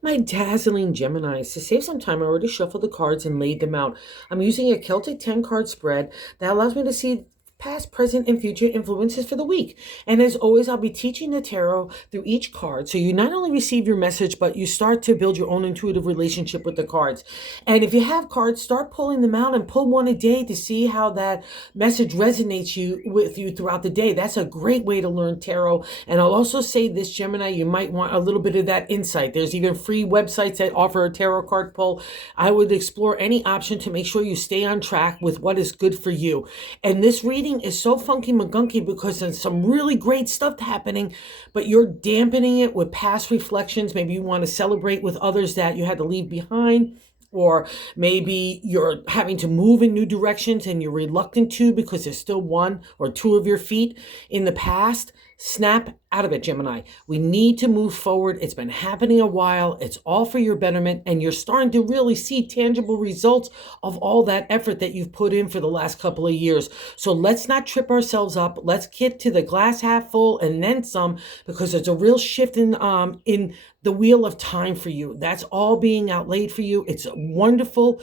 My dazzling Geminis. To save some time, I already shuffled the cards and laid them out. I'm using a Celtic 10 card spread that allows me to see past, present, and future influences for the week. And as always, I'll be teaching the tarot through each card. So you not only receive your message, but you start to build your own intuitive relationship with the cards. And if you have cards, start pulling them out and pull one a day to see how that message resonates with you throughout the day. That's a great way to learn tarot. And I'll also say this, Gemini, you might want a little bit of that insight. There's even free websites that offer a tarot card pull. I would explore any option to make sure you stay on track with what is good for you. And this reading is so funky magunky because there's some really great stuff happening, but you're dampening it with past reflections. Maybe you want to celebrate with others that you had to leave behind. Or maybe you're having to move in new directions and you're reluctant to because there's still one or two of your feet in the past. Snap out of it, Gemini. We need to move forward. It's been happening a while. It's all for your betterment, and you're starting to really see tangible results of all that effort that you've put in for the last couple of years. So let's not trip ourselves up. Let's get to the glass half full and then some, because there's a real shift in the wheel of time for you. That's all being outlaid for you. It's a wonderful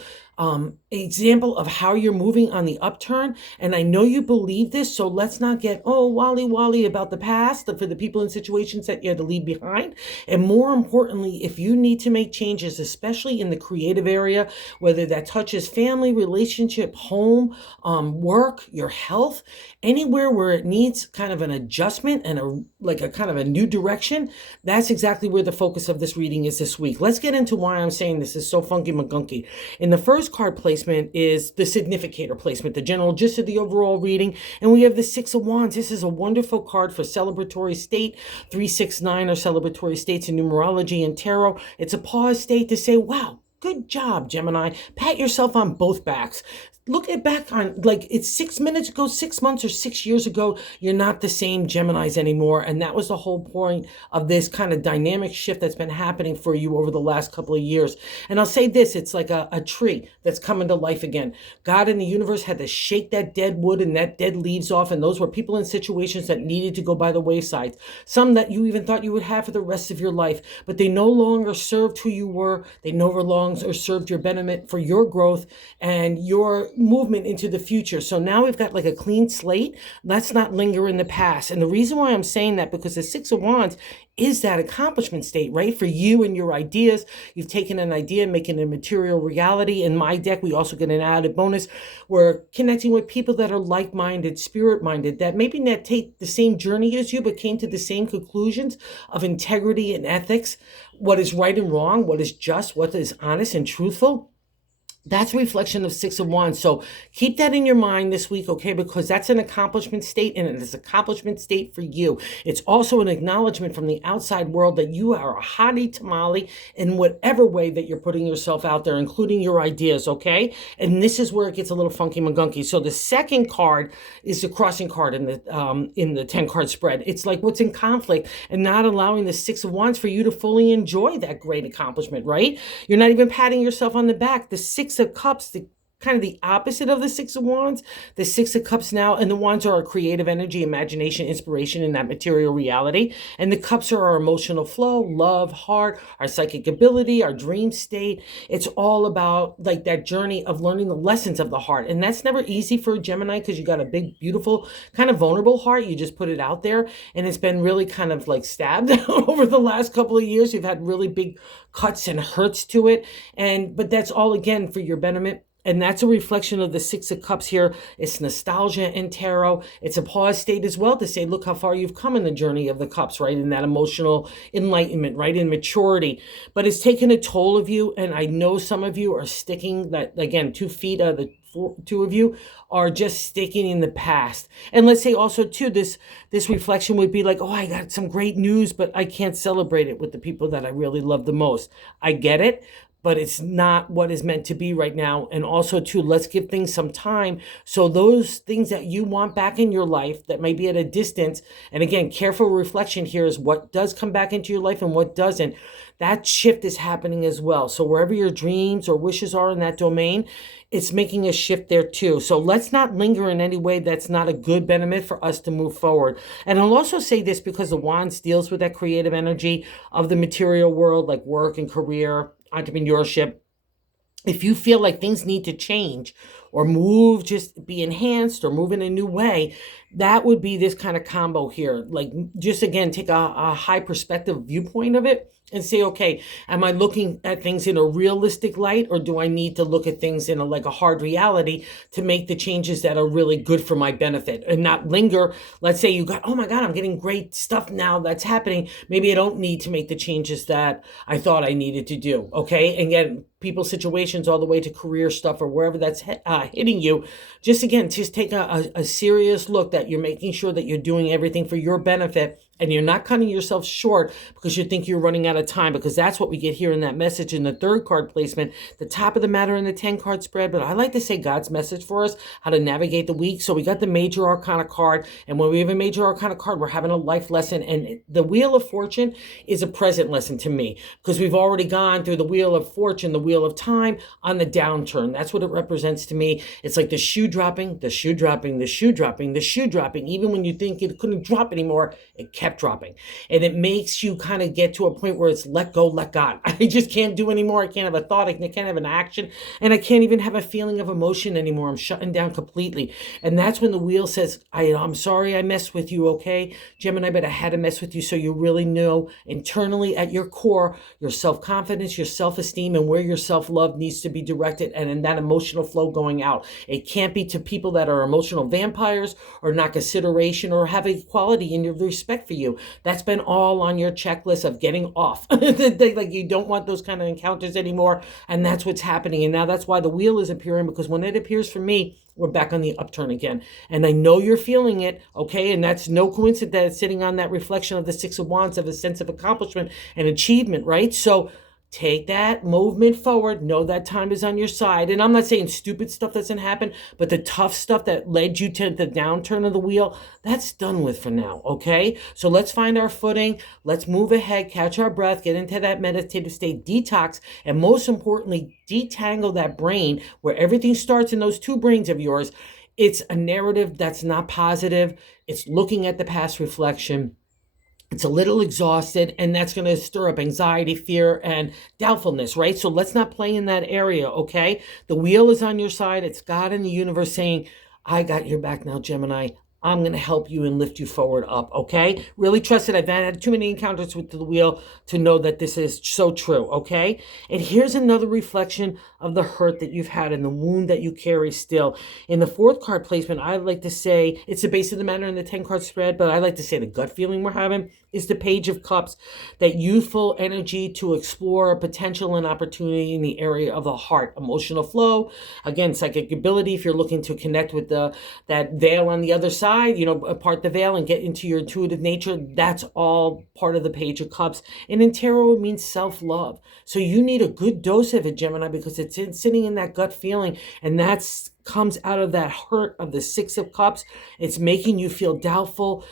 example of how you're moving on the upturn. And I know you believe this, so let's not get, wally about the past for the people and situations that you had to leave behind. And more importantly, if you need to make changes, especially in the creative area, whether that touches family, relationship, home, work, your health, anywhere where it needs kind of an adjustment and a kind of a new direction, that's exactly where the focus of this reading is this week. Let's get into why I'm saying this is so funky magunky. In the first card placement is the significator placement, the general gist of the overall reading. And we have the Six of Wands. This is a wonderful card for celebratory state. 369 are celebratory states in numerology and tarot. It's a pause state to say, wow, good job, Gemini. Pat yourself on both backs. Look at back on, like, it's 6 minutes ago, 6 months or 6 years ago, you're not the same Geminis anymore. And that was the whole point of this kind of dynamic shift that's been happening for you over the last couple of years. And I'll say this, it's like a tree that's coming to life again. God in the universe had to shake that dead wood and that dead leaves off. And those were people in situations that needed to go by the wayside. Some that you even thought you would have for the rest of your life, but they no longer served who you were. They no longer served your betterment for your growth and your movement into the future. So now we've got like a clean slate. Let's not linger in the past. And the reason why I'm saying that, because the Six of Wands is that accomplishment state, right? For you and your ideas. You've taken an idea and making it a material reality. In my deck, we also get an added bonus. We're connecting with people that are like-minded, spirit-minded, that maybe not take the same journey as you, but came to the same conclusions of integrity and ethics, what is right and wrong, what is just, what is honest and truthful. That's a reflection of Six of Wands. So keep that in your mind this week, okay? Because that's an accomplishment state, and it is an accomplishment state for you. It's also an acknowledgement from the outside world that you are a hottie tamale in whatever way that you're putting yourself out there, including your ideas, okay? And this is where it gets a little funky magunky. So the second card is the crossing card in the 10 card spread. It's like what's in conflict and not allowing the Six of Wands for you to fully enjoy that great accomplishment, right? You're not even patting yourself on the back. The Six of Cups, the kind of the opposite of the Six of Wands. The Six of Cups now, and the Wands are our creative energy, imagination, inspiration in that material reality. And the Cups are our emotional flow, love, heart, our psychic ability, our dream state. It's all about like that journey of learning the lessons of the heart. And that's never easy for a Gemini because you got a big, beautiful, kind of vulnerable heart. You just put it out there, and it's been really kind of like stabbed over the last couple of years. You've had really big cuts and hurts to it. But that's all again for your betterment. And that's a reflection of the Six of Cups here. It's nostalgia and tarot. It's a pause state as well to say, look how far you've come in the journey of the cups, right? In that emotional enlightenment, right? In maturity. But it's taken a toll of you. And I know some of you are sticking that, again, 2 feet out of the two of you are just sticking in the past. And let's say also too, this reflection would be like, oh, I got some great news, but I can't celebrate it with the people that I really love the most. I get it, but it's not what is meant to be right now. And also too, let's give things some time. So those things that you want back in your life that may be at a distance, and again, careful reflection here is what does come back into your life and what doesn't. that shift is happening as well. So wherever your dreams or wishes are in that domain, it's making a shift there too. So let's not linger in any way that's not a good benefit for us to move forward. And I'll also say this because the Wands deals with that creative energy of the material world, like work and career, entrepreneurship. If you feel like things need to change or move, just be enhanced or move in a new way, that would be this kind of combo here. Like, just again, take a high perspective viewpoint of it and say, okay, am I looking at things in a realistic light, or do I need to look at things in like a hard reality to make the changes that are really good for my benefit and not linger? Let's say you got, oh my God, I'm getting great stuff now that's happening. Maybe I don't need to make the changes that I thought I needed to do. Okay. And again, people's situations all the way to career stuff or wherever that's hitting you, just take a serious look that you're making sure that you're doing everything for your benefit and you're not cutting yourself short because you think you're running out of time, because that's what we get here in that message in the third card placement, the top of the matter in the 10 card spread. But I like to say God's message for us, how to navigate the week. So we got the major arcana card, and when we have a major arcana card, we're having a life lesson. And the Wheel of Fortune is a present lesson to me, because we've already gone through the Wheel of Fortune, the Wheel of Time on the downturn. That's what it represents to me. It's like the shoe dropping, the shoe dropping, the shoe dropping, the shoe dropping. Even when you think it couldn't drop anymore, it kept dropping. And it makes you kind of get to a point where it's let go, let God. I just can't do anymore. I can't have a thought. I can't have an action. And I can't even have a feeling of emotion anymore. I'm shutting down completely. And that's when the wheel says, I'm sorry I messed with you, okay, Gemini, but I had to mess with you so you really know internally at your core, your self-confidence, your self-esteem, and where your self-love needs to be directed, and in that emotional flow going out. It can't be to people that are emotional vampires or not consideration or have equality in your respect for you. That's been all on your checklist of getting off. Like, you don't want those kind of encounters anymore. And that's what's happening. And now that's why the wheel is appearing, because when it appears for me, we're back on the upturn again. And I know you're feeling it, okay? And that's no coincidence that it's sitting on that reflection of the Six of Wands, of a sense of accomplishment and achievement, right? So take that movement forward. Know that time is on your side. And I'm not saying stupid stuff doesn't happen, but the tough stuff that led you to the downturn of the wheel, that's done with for now, okay? So let's find our footing. Let's move ahead, catch our breath, get into that meditative state, detox, and most importantly, detangle that brain where everything starts in those two brains of yours. It's a narrative that's not positive. It's looking at the past reflection. It's a little exhausted, and that's going to stir up anxiety, fear, and doubtfulness, right? So let's not play in that area, okay? The wheel is on your side. It's God in the universe saying, I got your back now, Gemini. I'm going to help you and lift you forward up, okay? Really trust it. I've had too many encounters with the wheel to know that this is so true, okay? And here's another reflection of the hurt that you've had and the wound that you carry still. In the fourth card placement, I like to say, it's the base of the matter in the 10 card spread, but I like to say the gut feeling we're having is the Page of Cups, that youthful energy to explore potential and opportunity in the area of the heart, emotional flow, again, psychic ability. If you're looking to connect with that veil on the other side, part the veil and get into your intuitive nature, that's all part of the Page of Cups. And in tarot, it means self-love. So you need a good dose of it, Gemini, because it's sitting in that gut feeling, and that's comes out of that hurt of the Six of Cups. It's making you feel doubtful,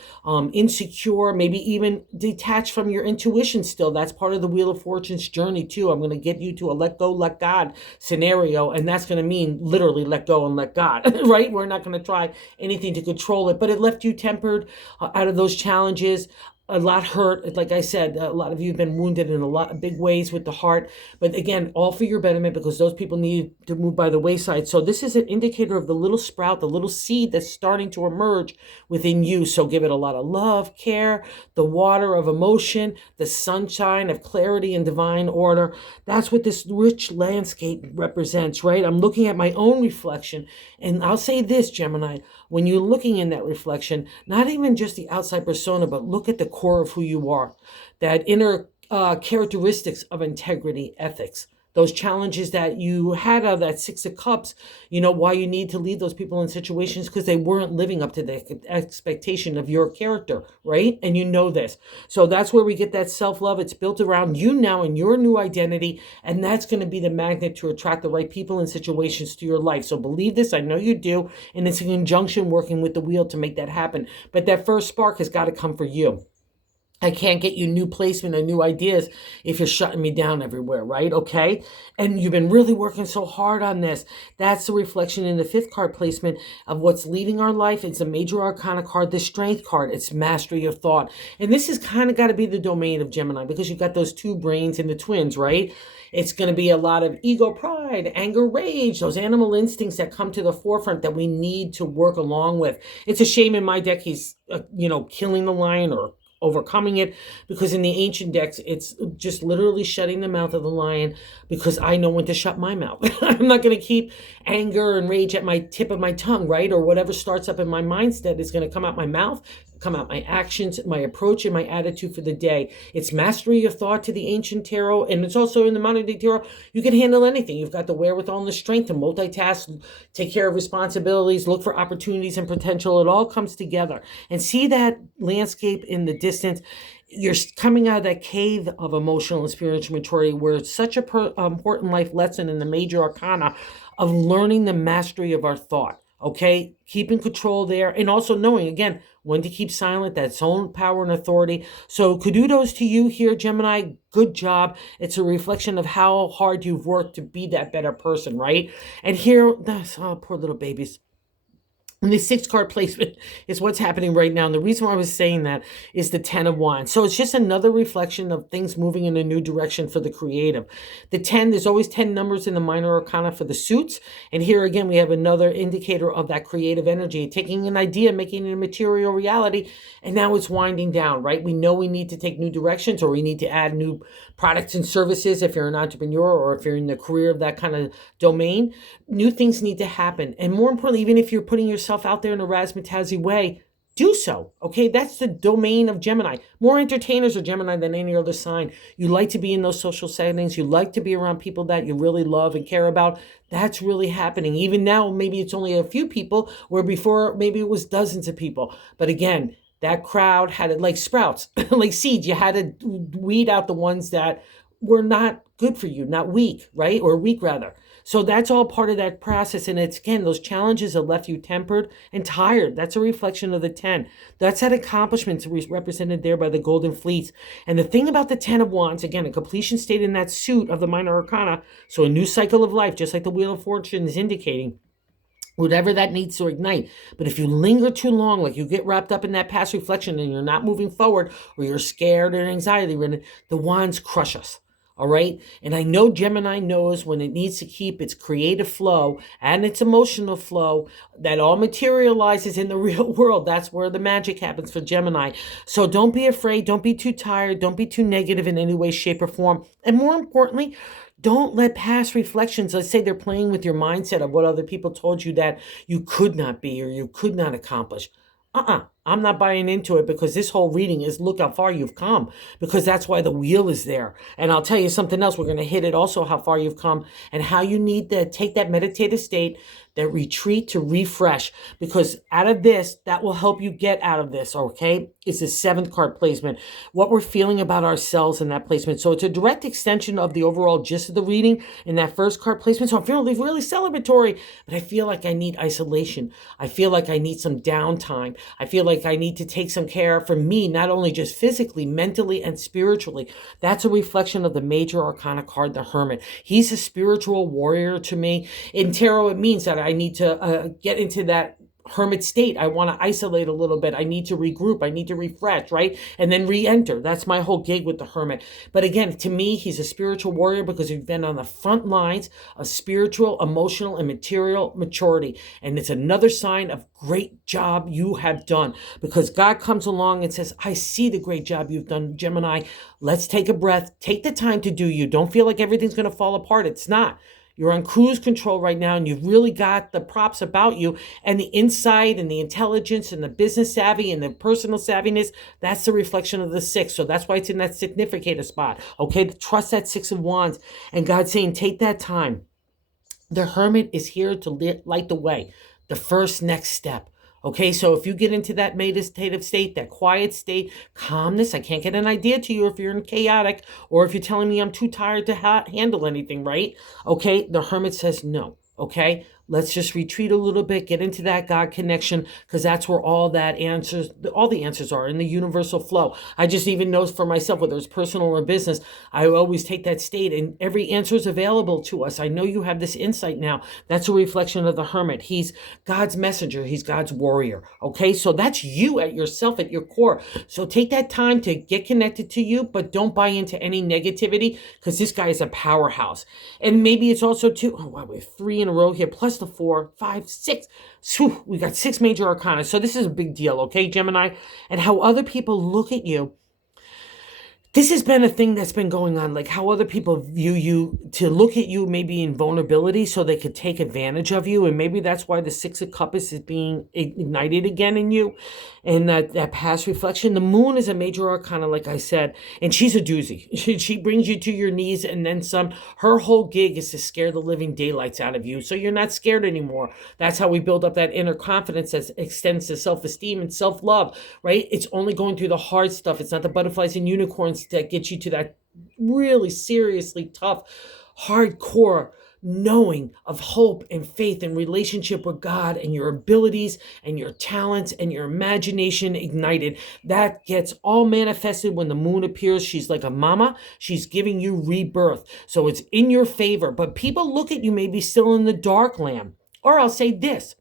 insecure, maybe even detached from your intuition still. That's part of the Wheel of Fortune's journey too. I'm going to get you to a let go, let God scenario, and that's going to mean literally let go and let God, right? We're not going to try anything to control it, but it left you tempered out of those challenges. A lot hurt. Like I said, a lot of you have been wounded in a lot of big ways with the heart. But again, all for your betterment, because those people need to move by the wayside. So this is an indicator of the little sprout, the little seed that's starting to emerge within you. So give it a lot of love, care, the water of emotion, the sunshine of clarity and divine order. That's what this rich landscape represents, right? I'm looking at my own reflection. And I'll say this, Gemini, when you're looking in that reflection, not even just the outside persona, but look at the core of who you are, that inner characteristics of integrity, ethics, those challenges that you had out of that Six of Cups, why you need to leave those people in situations because they weren't living up to the expectation of your character, right? And you know this. So that's where we get that self-love. It's built around you now and your new identity, and that's going to be the magnet to attract the right people and situations to your life. So believe this. I know you do, and it's in conjunction working with the wheel to make that happen. But that first spark has got to come for you. I can't get you new placement and new ideas if you're shutting me down everywhere, right? Okay. And you've been really working so hard on this. That's the reflection in the fifth card placement of what's leading our life. It's a major arcana card, the strength card. It's mastery of thought. And this has kind of got to be the domain of Gemini because you've got those two brains and the twins, right? It's going to be a lot of ego, pride, anger, rage, those animal instincts that come to the forefront that we need to work along with. It's a shame in my deck he's, killing the lion or overcoming it, because in the ancient decks it's just literally shutting the mouth of the lion, because I know when to shut my mouth. I'm not going to keep anger and rage at my tip of my tongue, right? Or whatever starts up in my mindset is going to come out my mouth, come out my actions, my approach, and my attitude for the day. It's mastery of thought to the ancient tarot, and it's also in the modern day tarot. You can handle anything. You've got the wherewithal and the strength to multitask, take care of responsibilities, look for opportunities and potential. It all comes together. And see that landscape in the distance. You're coming out of that cave of emotional and spiritual maturity, where it's such a important life lesson in the major arcana of learning the mastery of our thought. Okay, keeping control there, and also knowing again when to keep silent. That's own power and authority. So kudos to you here, Gemini. Good job. It's a reflection of how hard you've worked to be that better person, right? And here, poor little babies. And the sixth card placement is what's happening right now. And the reason why I was saying that is the 10 of Wands. So it's just another reflection of things moving in a new direction for the creative. The 10, there's always 10 numbers in the minor arcana for the suits. And here again, we have another indicator of that creative energy, taking an idea, making it a material reality. And now it's winding down, right? We know we need to take new directions, or we need to add new products and services if you're an entrepreneur, or if you're in the career of that kind of domain. New things need to happen. And more importantly, even if you're putting yourself out there in a razzmatazzy way, do so. Okay, that's the domain of Gemini. More entertainers are Gemini than any other sign. You like to be in those social settings. You like to be around people that you really love and care about. That's really happening. Even now, maybe it's only a few people, where before maybe it was dozens of people. But again, that crowd had it like sprouts, like seeds. You had to weed out the ones that were not good for you, not weak, right? Or weak rather. So that's all part of that process. And it's, again, those challenges have left you tempered and tired. That's a reflection of the 10. That's that accomplishment represented there by the golden fleece. And the thing about the 10 of Wands, again, a completion state in that suit of the minor arcana. So a new cycle of life, just like the Wheel of Fortune is indicating. Whatever that needs to ignite. But if you linger too long, like you get wrapped up in that past reflection and you're not moving forward, or you're scared and anxiety ridden, the wands crush us. All right. And I know Gemini knows when it needs to keep its creative flow and its emotional flow that all materializes in the real world. That's where the magic happens for Gemini. So don't be afraid. Don't be too tired. Don't be too negative in any way, shape, or form. And more importantly, don't let past reflections, let's say they're playing with your mindset of what other people told you that you could not be or you could not accomplish. I'm not buying into it, because this whole reading is look how far you've come, because that's why the wheel is there. And I'll tell you something else. We're going to hit it also, how far you've come and how you need to take that meditative state, that retreat to refresh, because out of this, that will help you get out of this. Okay. It's the seventh card placement, what we're feeling about ourselves in that placement. So it's a direct extension of the overall gist of the reading in that first card placement. So I'm feeling really celebratory, but I feel like I need isolation. I feel like I need some downtime. I feel like I need to take some care for me, not only just physically, mentally, and spiritually. That's a reflection of the major arcana card, the Hermit. He's a spiritual warrior to me. In tarot, it means that I need to get into that hermit state. I want to isolate a little bit. I need to regroup. I need to refresh, right? And then re-enter. That's my whole gig with the Hermit. But again, to me, he's a spiritual warrior because he's been on the front lines of spiritual, emotional, and material maturity. And it's another sign of great job you have done, because God comes along and says, I see the great job you've done, Gemini. Let's take a breath. Take the time to do you. Don't feel like everything's going to fall apart. It's not. You're on cruise control right now, and you've really got the props about you, and the insight and the intelligence and the business savvy and the personal savviness. That's the reflection of the six. So that's why it's in that significator spot. Okay, trust that Six of Wands, and God's saying, take that time. The Hermit is here to light the way, the first next step. Okay, so if you get into that meditative state, that quiet state, calmness, I can't get an idea to you if you're in chaotic, or if you're telling me I'm too tired to handle anything, right? Okay, the Hermit says no. Okay, Let's just retreat a little bit, get into that God connection, because that's where all the answers are in the universal flow. I just even know for myself, whether it's personal or business, I always take that state and every answer is available to us. I know you have this insight now. That's a reflection of the hermit. He's God's messenger. He's God's warrior. Okay. So that's you at yourself, at your core. So take that time to get connected to you, but don't buy into any negativity, because this guy is a powerhouse. And maybe it's also too, oh wow, we have 3 in a row here, plus the 4, 5, 6. Whew, we got 6 major arcana. So this is a big deal, okay, Gemini? And how other people look at you. This has been a thing that's been going on, like how other people view you, to look at you maybe in vulnerability so they could take advantage of you. And maybe that's why the 6 of Cups is being ignited again in you. And that past reflection. The moon is a major arcana, like I said, and she's a doozy. She brings you to your knees and then some. Her whole gig is to scare the living daylights out of you, so you're not scared anymore. That's how we build up that inner confidence that extends to self-esteem and self-love, right? It's only going through the hard stuff. It's not the butterflies and unicorns that get you to that really seriously tough, hardcore knowing of hope and faith and relationship with God and your abilities and your talents and your imagination ignited. That gets all manifested when the moon appears. She's like a mama. She's giving you rebirth. So it's in your favor. But people look at you maybe still in the dark land. Or I'll say this.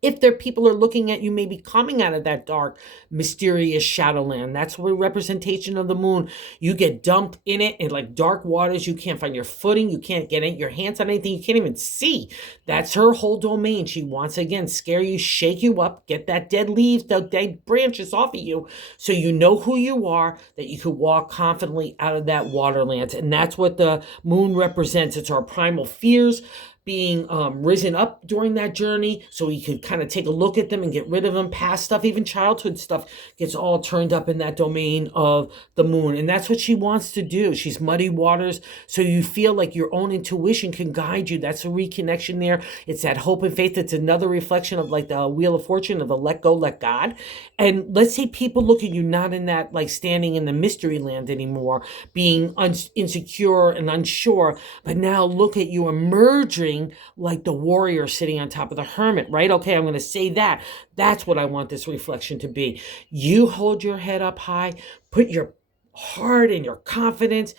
If there people are looking at you maybe coming out of that dark, mysterious shadowland, that's where representation of the moon. You get dumped in it in like dark waters. You can't find your footing. You can't get your hands on anything. You can't even see. That's her whole domain. She wants, again, scare you, shake you up, get that dead leaves, the dead branches off of you, so you know who you are, that you could walk confidently out of that waterland. And that's what the moon represents. It's our primal fears being risen up during that journey, so we could kind of take a look at them and get rid of them. Past stuff, even childhood stuff, gets all turned up in that domain of the moon. And that's what she wants to do. She's muddy waters, so you feel like your own intuition can guide you. That's a reconnection there. It's that hope and faith. It's another reflection of like the Wheel of Fortune, of the let go, let God. And let's say people look at you not in that like standing in the mystery land anymore, being insecure and unsure, but now look at you emerging like the warrior sitting on top of the hermit, right? Okay, I'm going to say that. That's what I want this reflection to be. You hold your head up high, put your heart and your confidence,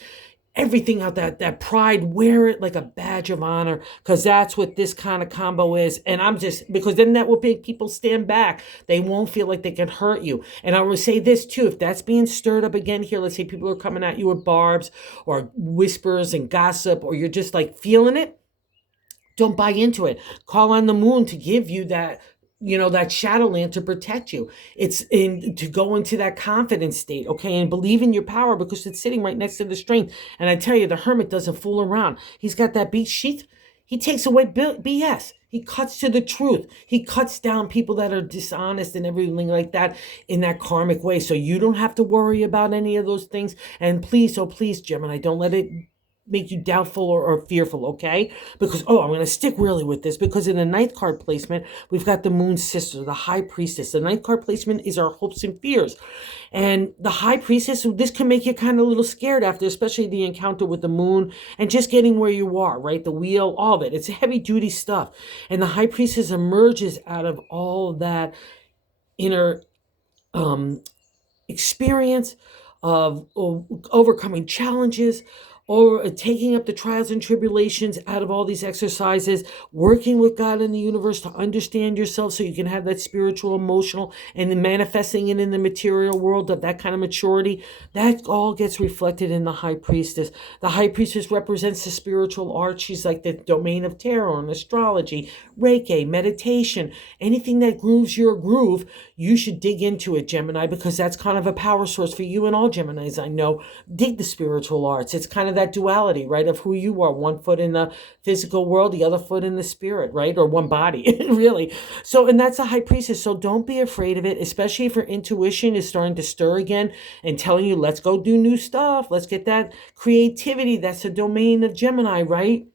everything out, that pride, wear it like a badge of honor, because that's what this kind of combo is. And I'm just, because then that will make people stand back. They won't feel like they can hurt you. And I will say this too, if that's being stirred up again here, let's say people are coming at you with barbs or whispers and gossip, or you're just like feeling it, don't buy into it. Call on the moon to give you that, that shadowland to protect you. It's to go into that confidence state, okay? And believe in your power, because it's sitting right next to the strength. And I tell you, the hermit doesn't fool around. He's got that beat sheath. He takes away BS. He cuts to the truth. He cuts down people that are dishonest and everything like that in that karmic way. So you don't have to worry about any of those things. And please, oh please, Gemini, don't let it make you doubtful or fearful, okay? Because, I'm going to stick really with this, because in the 9th card placement, we've got the moon's sister, the high priestess. The 9th card placement is our hopes and fears. And the high priestess, this can make you kind of a little scared after, especially the encounter with the moon and just getting where you are, right? The wheel, all of it. It's heavy duty stuff. And the high priestess emerges out of all that inner experience of overcoming challenges, or taking up the trials and tribulations out of all these exercises, working with God in the universe to understand yourself so you can have that spiritual, emotional, and then manifesting it in the material world, of that kind of maturity. That all gets reflected in the high priestess. The high priestess represents the spiritual art. She's like the domain of tarot and astrology, Reiki, meditation, anything that grooves your groove. You should dig into it, Gemini, because that's kind of a power source for you and all Geminis I know. Dig the spiritual arts. It's kind of that duality, right, of who you are. One foot in the physical world, the other foot in the spirit, right? Or one body, really. So, and that's a high priestess. So don't be afraid of it, especially if your intuition is starting to stir again and telling you, let's go do new stuff. Let's get that creativity. That's the domain of Gemini, right?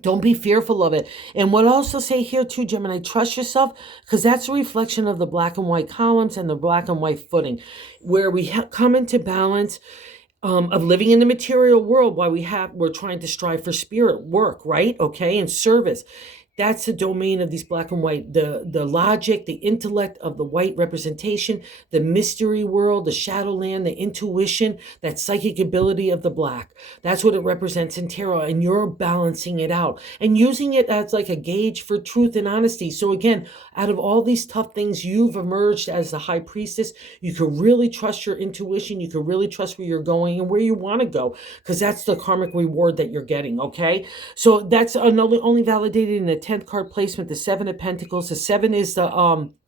Don't be fearful of it. And what I also say here too, Gemini, trust yourself, because that's a reflection of the black and white columns and the black and white footing, where we come into balance of living in the material world while we're trying to strive for spirit work, right? Okay, and service. That's the domain of these black and white, the logic, the intellect of the white representation, the mystery world, the shadowland, the intuition, that psychic ability of the black. That's what it represents in tarot, and you're balancing it out and using it as like a gauge for truth and honesty. So again, out of all these tough things, you've emerged as the high priestess. You can really trust your intuition. You can really trust where you're going and where you want to go, because that's the karmic reward that you're getting. Okay, so that's only validated in the 10th card placement, the 7 of Pentacles. The 7 is the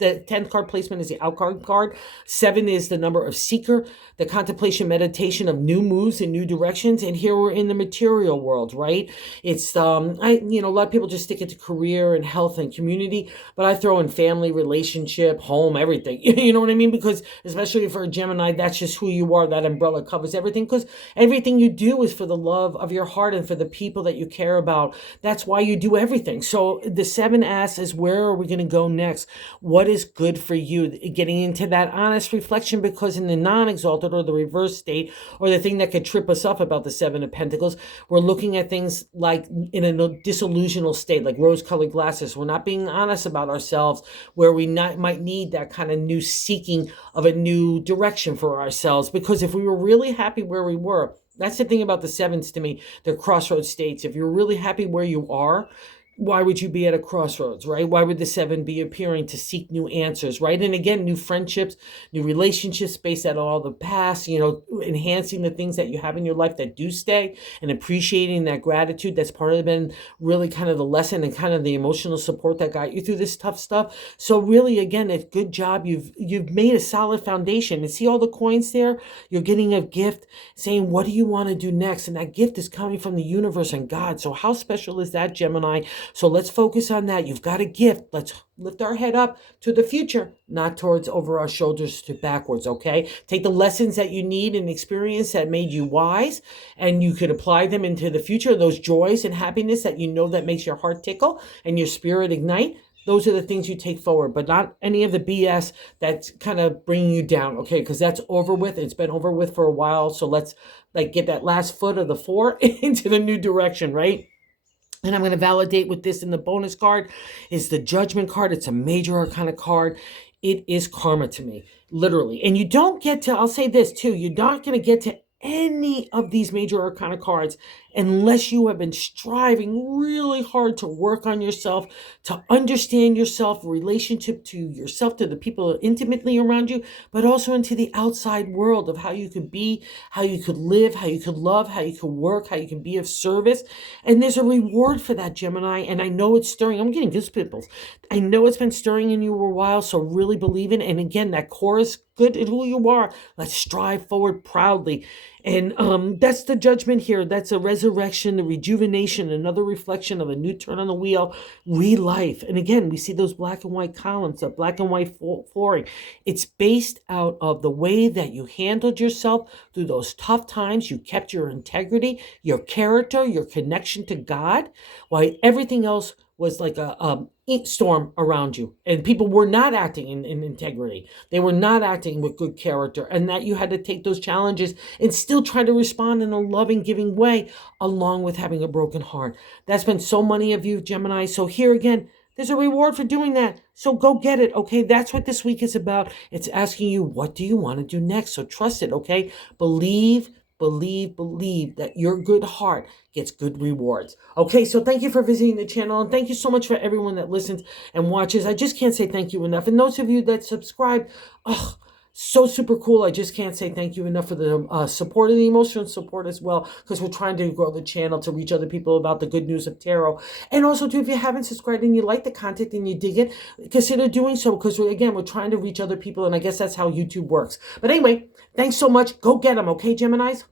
10th card placement is the outcard card. 7 is the number of seeker, the contemplation, meditation of new moves and new directions. And here we're in the material world, right? It's a lot of people just stick it to career and health and community, but I throw in family, relationship, home, everything. You know what I mean? Because especially for a Gemini, that's just who you are. That umbrella covers everything, because everything you do is for the love of your heart and for the people that you care about. That's why you do everything. So the 7 asks is, where are we going to go next? What is good for you? Getting into that honest reflection, because in the non-exalted or the reverse state, or the thing that could trip us up about the 7 of Pentacles, we're looking at things like in a disillusional state, like rose-colored glasses. We're not being honest about ourselves, where we might need that kind of new seeking of a new direction for ourselves. Because if we were really happy where we were, that's the thing about the 7s to me. They're crossroads states. If you're really happy where you are, why would you be at a crossroads, right? Why would the 7 be appearing to seek new answers, right? And again, new friendships, new relationships based on all the past, enhancing the things that you have in your life that do stay, and appreciating that gratitude. That's part of been really kind of the lesson and kind of the emotional support that got you through this tough stuff. So really, again, it's good job. You've made a solid foundation. And see all the coins there? You're getting a gift saying, what do you want to do next? And that gift is coming from the universe and God. So how special is that, Gemini? So let's focus on that. You've got a gift. Let's lift our head up to the future, not towards over our shoulders to backwards, okay? Take the lessons that you need and experience that made you wise, and you could apply them into the future. Those joys and happiness that that makes your heart tickle and your spirit ignite. Those are the things you take forward, but not any of the BS that's kind of bringing you down, okay? Because that's over with. It's been over with for a while. So let's get that last foot of the 4 into the new direction, right? And I'm going to validate with this in the bonus card is the Judgment card. It's a major arcana card. It is karma to me, literally. And you don't get to, I'll say this too, you're not going to get to any of these major arcana cards unless you have been striving really hard to work on yourself, to understand yourself, relationship to yourself, to the people intimately around you, but also into the outside world of how you could be, how you could live, how you could love, how you could work, how you can be of service. And there's a reward for that, Gemini. And I know it's stirring. I'm getting goosebumps. I know it's been stirring in you a while. So really believe in it. And again, that chorus, good at who you are. Let's strive forward proudly. And that's the Judgment here. That's a resurrection, the rejuvenation, another reflection of a new turn on the wheel, re-life. And again, we see those black and white columns, the black and white flooring. It's based out of the way that you handled yourself through those tough times. You kept your integrity, your character, your connection to God, while everything else was like a storm around you, and people were not acting in integrity. They were not acting with good character, and that you had to take those challenges and still try to respond in a loving, giving way, along with having a broken heart. That's been so many of you, Gemini. So here again, there's a reward for doing that. So go get it, okay? That's what this week is about. It's asking you, what do you want to do next? So trust it, okay? Believe that your good heart gets good rewards. Okay, so thank you for visiting the channel, and thank you so much for everyone that listens and watches. I just can't say thank you enough. And those of you that subscribe, so super cool. I just can't say thank you enough for the support and the emotional support as well, because we're trying to grow the channel to reach other people about the good news of tarot. And also too, if you haven't subscribed and you like the content and you dig it, consider doing so, because we're trying to reach other people, and I guess that's how YouTube works. But anyway, thanks so much. Go get them, okay, Geminis?